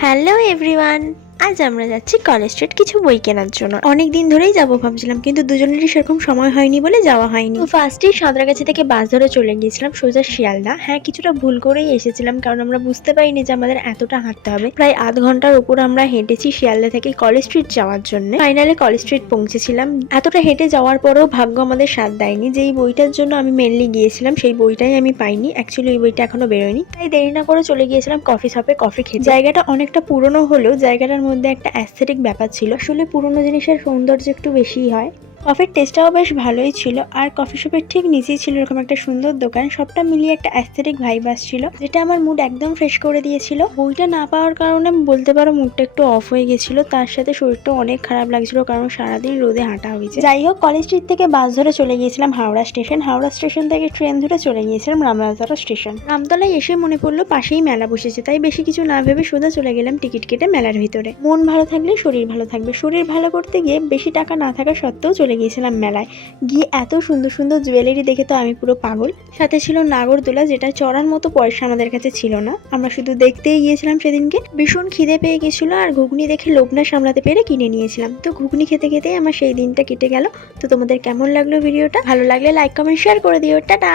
Hello everyone আজ আমরা যাচ্ছি কলেজ স্ট্রিট কিছু বই কেনার জন্য। অনেক দিন ধরেই যাব ভাবছিলাম, কিন্তু দুজনেরই সেরকম সময় হয়নি বলে যাওয়া হয়নি। তো ফার্স্টেই সাঁতরাগাছি থেকে বাস ধরে চলে গিয়েছিলাম সোজা শিয়ালদা। হ্যাঁ কিছুটা ভুল করেই এসেছিলাম, কারণ আমরা বুঝতে পারিনি যে আমাদের এতটা হাঁটতে হবে। প্রায় আধ ঘণ্টার উপর আমরা হেঁটেছি শিয়ালদা থেকে কলেজ স্ট্রিট যাওয়ার জন্য। ফাইনালে কলেজ স্ট্রিট পৌঁছেছিলাম। এতটা হেঁটে যাওয়ার পরেও ভাগ্য আমাদের সাথ দেয়নি। যে এই বইটার জন্য আমি মেনলি গিয়েছিলাম, সেই বইটাই আমি পাইনি। অ্যাকচুয়ালি ওই বইটা এখনও বেরোয়নি। তাই দেরি না করে চলে গিয়েছিলাম কফি শপে কফি খেতে। জায়গাটা অনেকটা পুরনো হলেও জায়গাটার মধ্যে একটা অ্যাস্থেটিক ব্যাপার ছিল। আসলে পুরনো জিনিসের সৌন্দর্য একটু বেশিই হয়। কফির টেস্টটাও বেশ ভালোই ছিল, আর কফি শপের ঠিক নিচেই ছিল এরকম একটা সুন্দর দোকান। সবটা মিলিয়ে একটা অ্যাস্থেটিক ভাইব আসছিল, যেটা আমার মুড একদম ফ্রেশ করে দিয়েছিল। বইটা না পাওয়ার কারণে বলতে পারো মুডটা একটু অফ হয়ে গেছিল। তার সাথে শরীরটা অনেক খারাপ লাগছিল, কারণ সারাদিন রোদে হাঁটা হয়েছে। যাই হোক কলেজ স্ট্রিট থেকে বাস ধরে চলে গিয়েছিলাম হাওড়া স্টেশন হাওড়া স্টেশন থেকে ট্রেন ধরে চলে গিয়েছিলাম রামরাজতলা স্টেশন রামতলায় এসে মনে পড়ল পাশেই মেলা বসেছে, তাই বেশি কিছু না ভেবে সোজা চলে গেলাম টিকিট কেটে মেলার ভিতরে। মন ভালো থাকলে শরীর ভালো থাকবে। শরীর ভালো করতে গিয়ে বেশি টাকা না থাকা সত্ত্বেও চলে গিয়েছিলাম মেলায়। গিয়ে এত সুন্দর সুন্দর জুয়েলারি দেখে তো আমি পুরো পাগল। সাথে ছিল নাগরদোলা, যেটা চড়ার মতো পয়সা আমাদের কাছে ছিল না। আমরা শুধু দেখতেই গিয়েছিলাম সেদিনকে। ভীষণ খিদে পেয়ে গেছিল আর ঘুগনি দেখে লোভ না সামলাতে পেরে কিনে নিয়েছিলাম। তো ঘুগনি খেতে খেতেই আমার সেই দিনটা কেটে গেল। তো তোমাদের কেমন লাগল ভিডিওটা? ভালো লাগলে লাইক কমেন্ট শেয়ার করে দিও। টাটা!